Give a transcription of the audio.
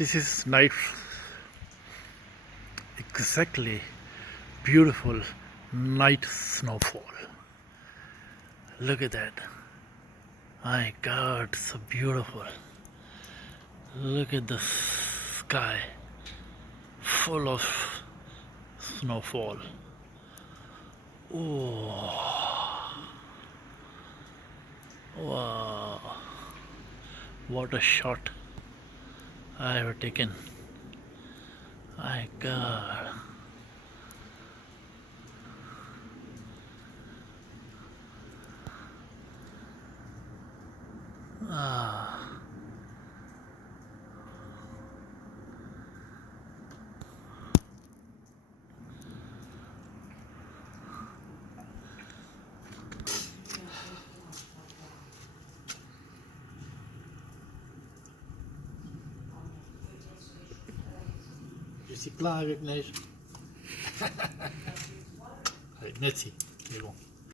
This is night, exactly beautiful night snowfall. Look at that. My God, so beautiful. Look at the sky full of snowfall. Oh, wow. What a shot I have taken. My God. Ah. Is hij klaar, Ignace? Allez, merci. C'est bon.